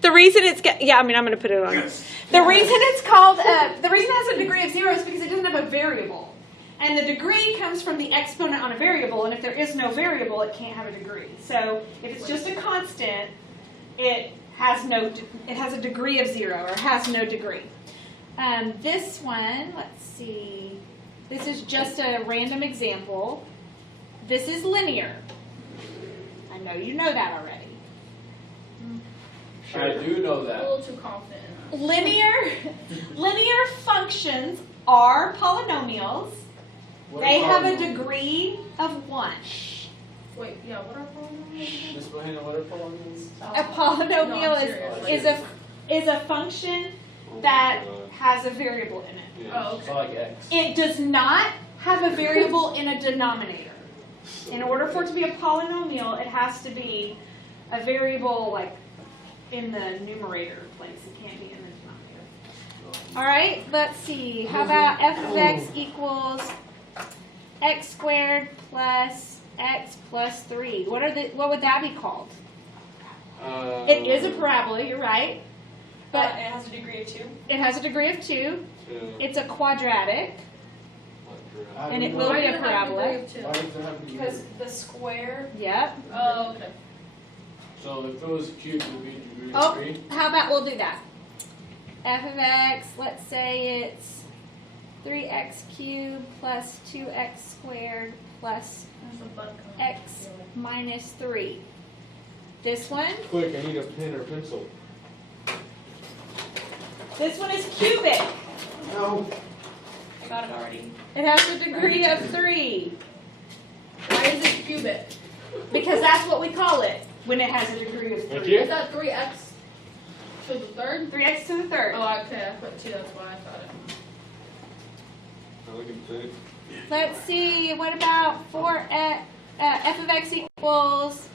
The reason it's, yeah, I mean, I'm going to put it on. The reason it's called, the reason it has a degree of 0 is because it doesn't have a variable. And the degree comes from the exponent on a variable, and if there is no variable, it can't have a degree. So if it's just a constant, it has a degree of 0, or has no degree. This one, let's see, this is just a random example. This is linear. I know you know that already. I do know that. A little too confident. Linear functions are polynomials. They have a degree of 1. Wait, yeah, what are polynomials? Miss Bohanna, what are polynomials? A polynomial No, I'm serious. is a function that has a variable in it. Yeah. Oh, okay. So like X. It does not have a variable in a denominator. In order for it to be a polynomial, it has to be a variable like in the numerator place. It can't be in the denominator. All right, let's see. How about f of x equals x squared plus x plus 3? What would that be called? It is a parabola, you're right. But it has a degree of 2. it has a degree of 2. It's a quadratic. And it will be a parabola. Why does it have to be? Because the square. Yep. Oh, okay. So if it was cubed, it would be degree Oh, of 3. how about we'll do that? F of x, let's say it's 3x cubed plus 2x squared plus There's a button. x minus 3. This one? Quick, I need a pen or pencil. This one is cubic. No. I got it already. It has a degree of 3. Why is it cubic? Because that's what we call it when it has a degree of 3. Thank you. Is that 3x to the third? 3x to the third. Oh, okay. I put 2. That's why I thought it. Let's see, what about f of x equals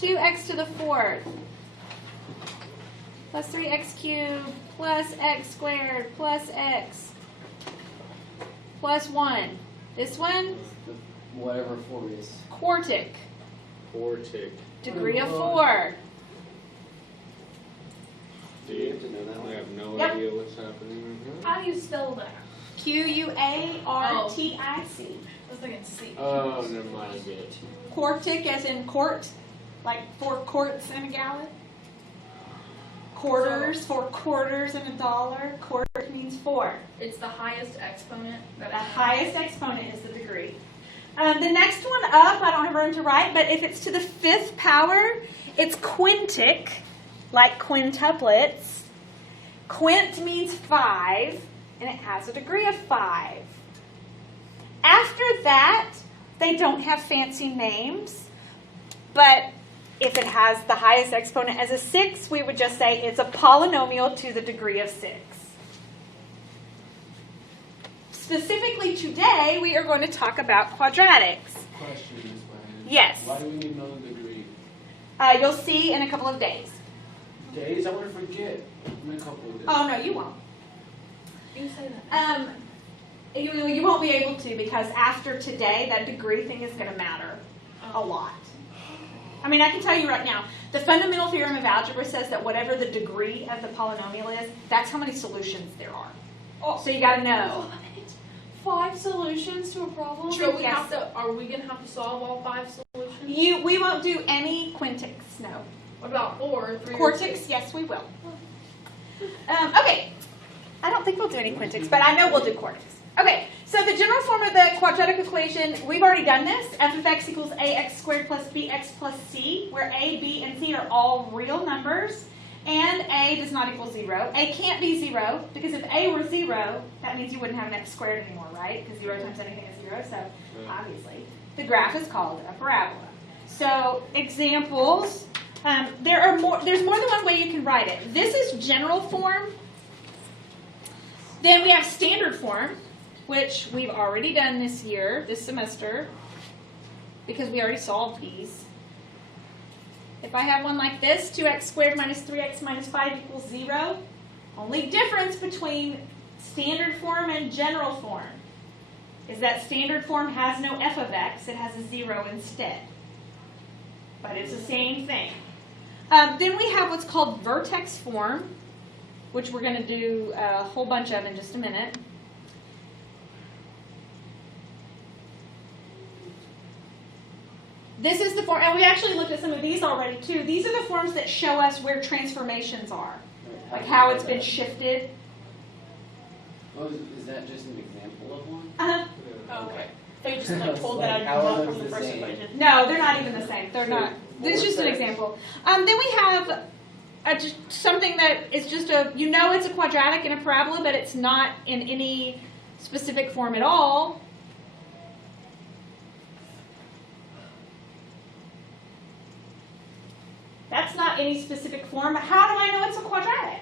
2x to the 4th plus 3x cubed plus x squared plus x plus 1. This one? Whatever 4 is. Quartic. Quartic. Degree of 4. Do you have to know that? I have no Yep. idea what's happening right How do you spell that? Q-U-A-R-T-I-C. I was thinking C. now. Oh, never mind. I get it. Quartic as in quart, like 4 quarts in a gallon. Quarters, 4 quarters in a dollar. Quarter means 4. It's the highest exponent. The highest exponent is the degree. The next one up, I don't have room to write, but if it's to the 5th power, it's quintic, like quintuplets. Quint means 5, and it has a degree of 5. After that, they don't have fancy names, but if it has the highest exponent as a 6, we would just say it's a polynomial to the degree of 6. Specifically today, we are going to talk about quadratics. Question, Miss Bohanna. Yes. Why do we need to know the degree? You'll see in a couple of days. Days? I want to forget. In a couple of days. Oh, no, you won't. You say that. You won't be able to because after today, that degree thing is going to matter a lot. I mean, I can tell you right now, the fundamental theorem of algebra says that whatever the degree of the polynomial is, that's how many solutions there are. Oh, So you got to know. 5 solutions to a problem? So we Yes. have to. Are we gonna have to solve all 5 solutions? We won't do any quintics, no. What about 4, 3, or Quartics, 6? yes, we will. Okay, I don't think we'll do any quintics, but I know we'll do quartics. Okay, so the general form of the quadratic equation, we've already done this. F of x equals ax squared plus bx plus c, where a, b, and c are all real numbers, and a does not equal 0. A can't be 0, because if a were 0, that means you wouldn't have an x squared anymore, right? Because 0 times anything is 0, so obviously the graph is called a parabola. So examples, there's more than one way you can write it. This is general form. Then we have standard form, which we've already done this semester, because we already solved these. If I have one like this, 2x squared minus 3x minus 5 equals 0. Only difference between standard form and general form is that standard form has no f of x, it has a 0 instead. But it's the same thing. Then we have what's called vertex form, which we're going to do a whole bunch of in just a minute. This is the form, and we actually looked at some of these already too. These are the forms that show us where transformations are, like how it's been shifted. Oh, is that just an example of one? Oh, okay. They just like told that I How are draw those from the the first same? equation. No, they're not even the same. They're not. This is just an example. Then we have just something that is just it's a quadratic in a parabola, but it's not in any specific form at all. That's not any specific form. How do I know it's a quadratic?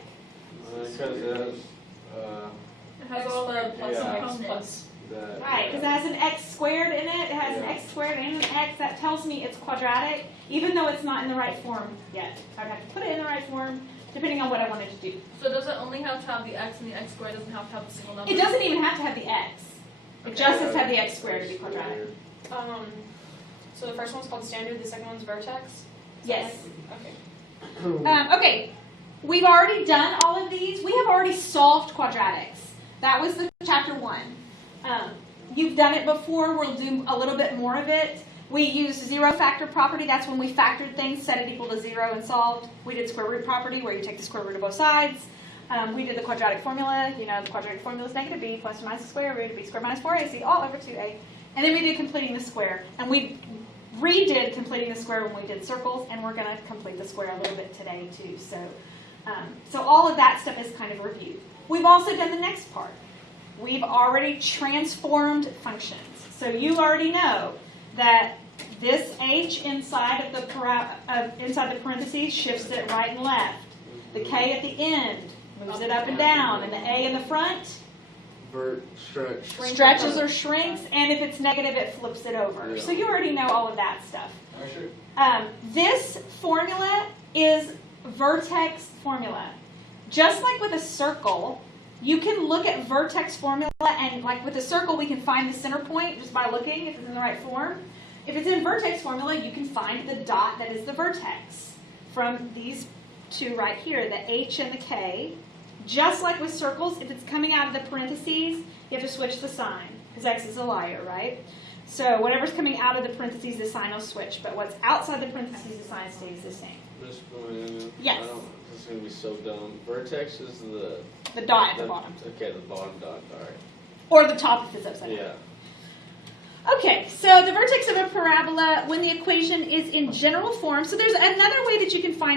Because it's, It has all the plus Yeah. components. that. Right, because it has an x squared in it. It has an Yeah. x squared and an x. That tells me it's quadratic, even though it's not in the right form yet. I'd have to put it in the right form, depending on what I wanted to do. So does it only have to have the x and the x squared doesn't have to have a single number? It doesn't even have to have the x. It Okay. just has to have the x squared to be quadratic. So the first one's called standard, the second one's vertex? Yes. Okay. Okay, we've already done all of these. We have already solved quadratics. That was the chapter 1. You've done it before. We'll do a little bit more of it. We used zero factor property. That's when we factored things, set it equal to 0, and solved. We did square root property, where you take the square root of both sides. We did the quadratic formula. You know, the quadratic formula is negative b plus or minus the square root of b squared minus 4ac all over 2a. And then we did completing the square. And we redid completing the square when we did circles, and we're going to complete the square a little bit today too. So all of that stuff is kind of reviewed. We've also done the next part. We've already transformed functions. So you already know that this h inside of the inside the parentheses shifts it right and left. The k at the end moves it up and down, and the a in the front stretches or shrinks, and if it's negative, it flips it over. Yeah. So you already know all of that stuff. Actually, This formula is vertex formula. Just like with a circle, you can look at vertex formula, and like with a circle, we can find the center point just by looking if it's in the right form. If it's in vertex formula, you can find the dot that is the vertex from these two right here, the h and the k. Just like with circles, if it's coming out of the parentheses, you have to switch the sign, because x is a liar, right? So whatever's coming out of the parentheses, the sign will switch, but what's outside the parentheses, the sign stays the same. Miss Millennium, Yes. this is going to be so dumb. Vertex is The dot at the bottom. Okay, the bottom dot, alright. Or the top if it's upside down. Yeah. Okay, so the vertex of a parabola when the equation is in general form. So there's another way that you can find the